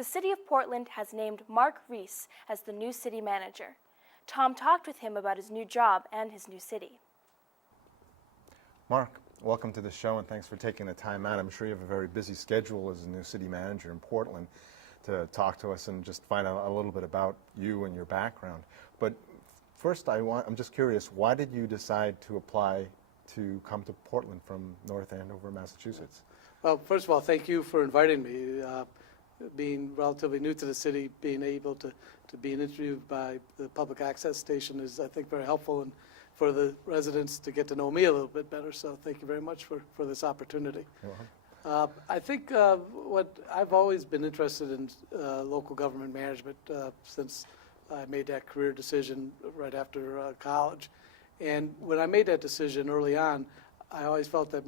The City of Portland has named Mark Rees as the new city manager. Tom talked with him about his new job and his new city. Mark, welcome to the show, and thanks for taking the time out. I'm sure you have a very busy schedule as a new city manager in Portland to talk to us and just find out a little bit about you and your background. But first, I'm just curious, why did you decide to apply to come to Portland from North Andover, Massachusetts? Well, first of all, thank you for inviting me. Being relatively new to the city, being able to be interviewed by the public access station is, I think, very helpful, and for the residents to get to know me a little bit better. So thank you very much for this opportunity. You're welcome. I think what I've always been interested in local government management since I made that career decision right after college. And when I made that decision early on, I always felt that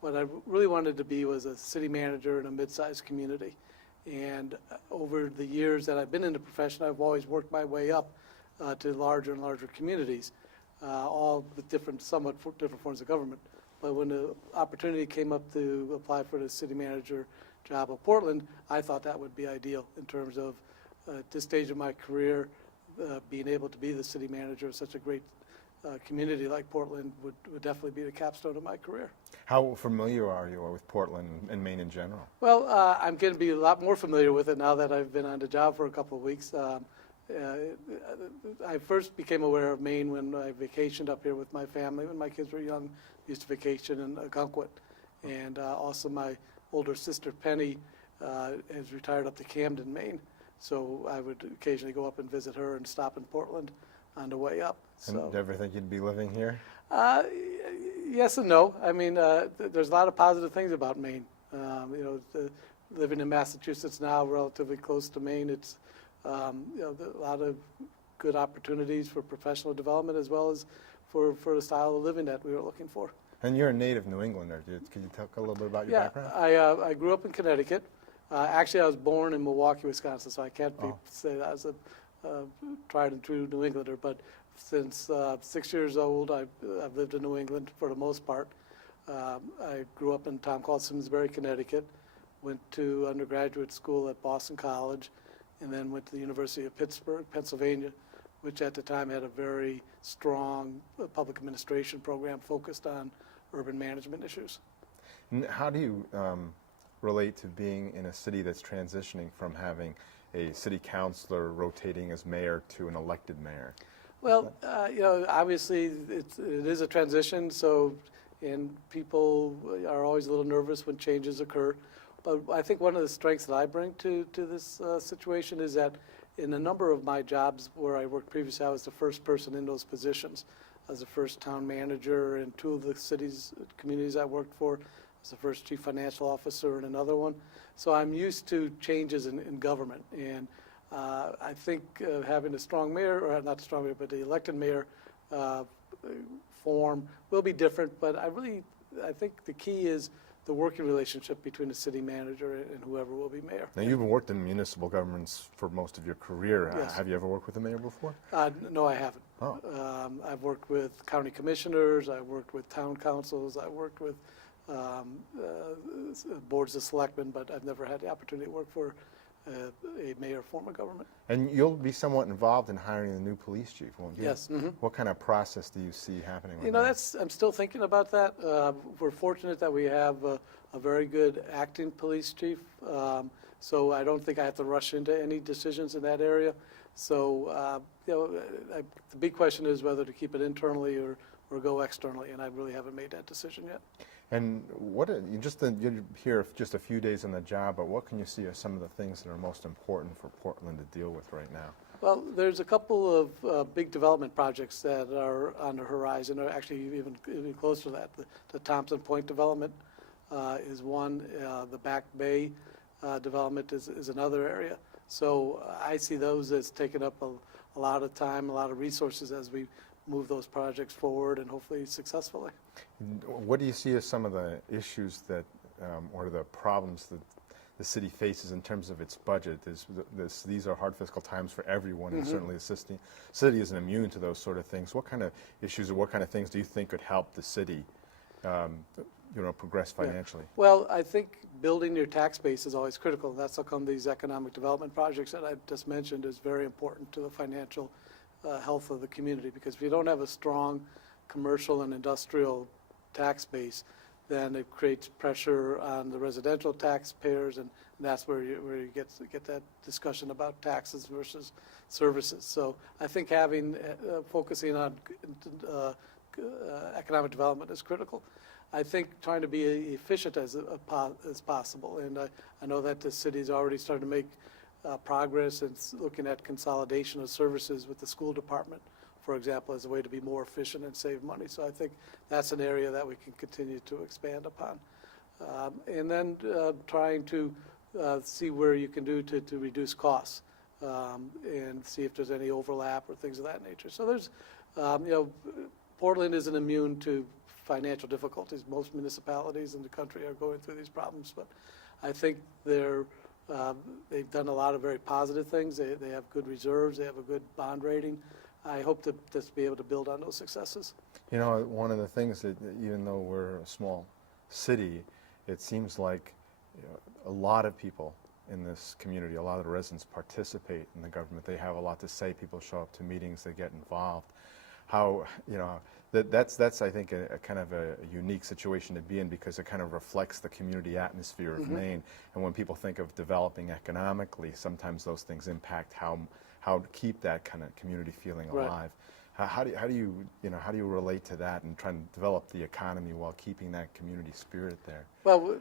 what I really wanted to be was a city manager in a mid-sized community. And over the years that I've been in the profession, I've always worked my way up to larger and larger communities, all with somewhat different forms of government. But when the opportunity came up to apply for the city manager job of Portland, I thought that would be ideal in terms of, at this stage of my career, being able to be the city manager of such a great community like Portland would definitely be the capstone of my career. How familiar are you with Portland and Maine in general? Well, I'm going to be a lot more familiar with it now that I've been on the job for a couple of weeks. I first became aware of Maine when I vacationed up here with my family. When my kids were young, I used to vacation in Ogunquit. And also my older sister Penny has retired up to Camden, Maine. So I would occasionally go up and visit her and stop in Portland on the way up. And do you ever think you'd be living here? Yes and no. I mean, there's a lot of positive things about Maine. Living in Massachusetts now, relatively close to Maine, it's a lot of good opportunities for professional development as well as for the style of living that we were looking for. And you're a native New Englander. Can you talk a little bit about your background? I grew up in Connecticut. Actually, I was born in Milwaukee, Wisconsin, so I can't say that I was a tried and true New Englander. But since 6 years old, I've lived in New England for the most part. I grew up in a town called Simsbury, Connecticut, went to undergraduate school at Boston College, and then went to the University of Pittsburgh, Pennsylvania, which at the time had a very strong public administration program focused on urban management issues. And how do you relate to being in a city that's transitioning from having a city councilor rotating as mayor to an elected mayor? Well, obviously it is a transition, and people are always a little nervous when changes occur. But I think one of the strengths that I bring to this situation is that in a number of my jobs where I worked previously, I was the first person in those positions. I was the first town manager in two of the communities I worked for. I was the first chief financial officer in another one. So I'm used to changes in government. And I think having a strong mayor, or not a strong mayor, but the elected mayor form will be different. But I think the key is the working relationship between the city manager and whoever will be mayor. Now, you've worked in municipal governments for most of your career. Yes. Have you ever worked with a mayor before? No, I haven't. Oh. I've worked with county commissioners, I've worked with town councils, I've worked with boards of selectmen, but I've never had the opportunity to work for a mayor form of government. And you'll be somewhat involved in hiring the new police chief, won't you? Yes. Mm-hmm. What kind of process do you see happening with that? I'm still thinking about that. We're fortunate that we have a very good acting police chief, so I don't think I have to rush into any decisions in that area. So, the big question is whether to keep it internally or go externally, and I really haven't made that decision yet. And you're here just a few days on the job, but what can you see are some of the things that are most important for Portland to deal with right now? Well, there's a couple of big development projects that are on the horizon, or actually even closer to that. The Thompson Point development is one. The Back Bay development is another area. So I see those as taking up a lot of time, a lot of resources as we move those projects forward and hopefully successfully. What do you see as some of the issues that, or the problems that the city faces in terms of its budget? These are hard fiscal times for everyone, and certainly the city isn't immune to those sort of things. What kind of issues or what kind of things do you think could help the city progress financially? Well, I think building your tax base is always critical. That's how come these economic development projects that I just mentioned is very important to the financial health of the community, because if you don't have a strong commercial and industrial tax base, then it creates pressure on the residential taxpayers, and that's where you get that discussion about taxes versus services. So I think focusing on economic development is critical. I think trying to be efficient as possible, and I know that the city's already started to make progress in looking at consolidation of services with the school department, for example, as a way to be more efficient and save money. So I think that's an area that we can continue to expand upon. And then trying to see where you can do to reduce costs and see if there's any overlap or things of that nature. So there's, Portland isn't immune to financial difficulties. Most municipalities in the country are going through these problems, but I think they've done a lot of very positive things. They have good reserves. They have a good bond rating. I hope to just be able to build on those successes. One of the things that, even though we're a small city, it seems like a lot of people in this community, a lot of the residents participate in the government. They have a lot to say. People show up to meetings. They get involved. That's I think a kind of a unique situation to be in, because it kind of reflects the community atmosphere of Maine. And when people think of developing economically, sometimes those things impact how to keep that kind of community feeling alive. Right. How do you relate to that and try to develop the economy while keeping that community spirit there? Well,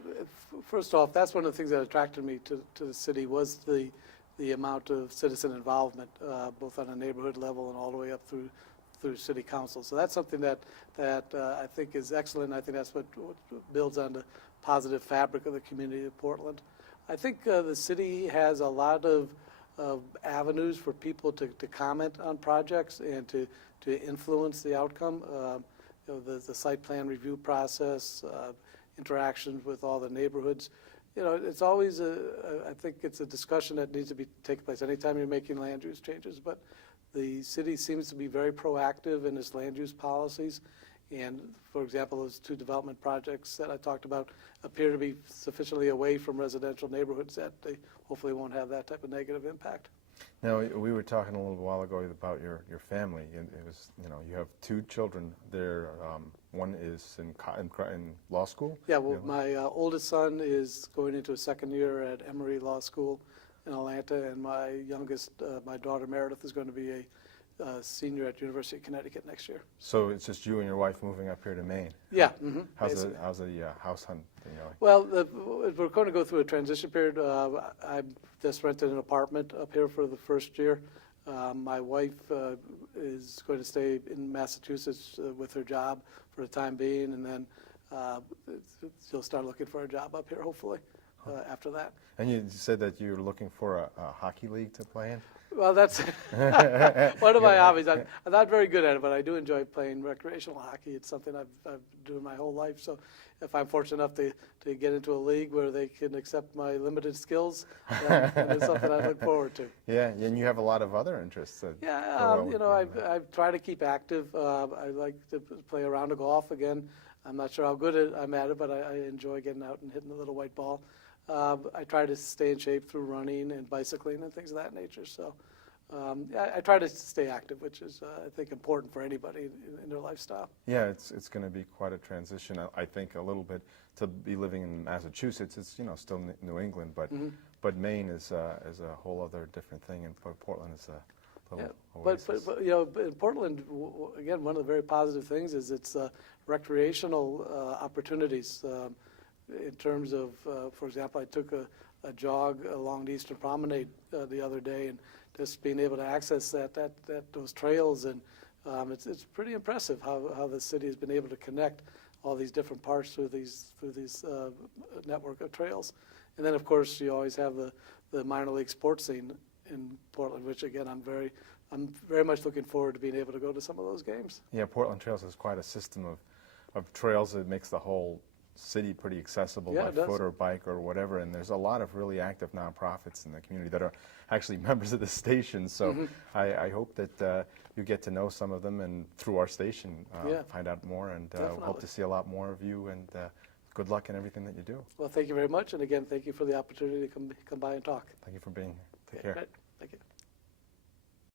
first off, that's one of the things that attracted me to the city was the amount of citizen involvement, both on a neighborhood level and all the way up through city council. So that's something that I think is excellent. I think that's what builds on the positive fabric of the community of Portland. I think the city has a lot of avenues for people to comment on projects and to influence the outcome. The site plan review process, interactions with all the neighborhoods. It's always I think it's a discussion that needs to take place anytime you're making land use changes. But the city seems to be very proactive in its land use policies. And, for example, those two development projects that I talked about appear to be sufficiently away from residential neighborhoods that they hopefully won't have that type of negative impact. Now, we were talking a little while ago about your family. It was, you have two children there. One is in law school? Yeah, well, my oldest son is going into his second year at Emory Law School in Atlanta, and my youngest, my daughter Meredith, is going to be a senior at University of Connecticut next year. So it's just you and your wife moving up here to Maine? Yeah. How's the house hunt going? Well, we're going to go through a transition period. I just rented an apartment up here for the first year. My wife is going to stay in Massachusetts with her job for the time being, and then she'll start looking for a job up here, hopefully, after that. And you said that you're looking for a hockey league to play in? Well, that's one of my hobbies. I'm not very good at it, but I do enjoy playing recreational hockey. It's something I've done my whole life. So if I'm fortunate enough to get into a league where they can accept my limited skills, then it's something I look forward to. Yeah, and you have a lot of other interests. I try to keep active. I like to play a round of golf. Again, I'm not sure how good I'm at it, but I enjoy getting out and hitting the little white ball. I try to stay in shape through running and bicycling and things of that nature. So I try to stay active, which is, I think, important for anybody in their lifestyle. Yeah, it's going to be quite a transition, I think, a little bit to be living in Massachusetts. It's, still New England, but Maine is a whole other different thing, and Portland is a little oasis. But in Portland, again, one of the very positive things is its recreational opportunities. In terms of, for example, I took a jog along the Eastern Promenade the other day, and just being able to access those trails, and it's pretty impressive how the city has been able to connect all these different parts through these network of trails. And then, of course, you always have the minor league sports scene in Portland, which again I'm very much looking forward to being able to go to some of those games. Yeah, Portland Trails is quite a system of trails that makes the whole city pretty accessible by foot or bike or whatever, and there's a lot of really active nonprofits in the community that are actually members of the station, so I hope that you get to know some of them, and through our station find out more, and hope to see a lot more of you and good luck in everything that you do. Well, thank you very much, and again, thank you for the opportunity to come by and talk. Thank you for being here. Take Okay, care. good.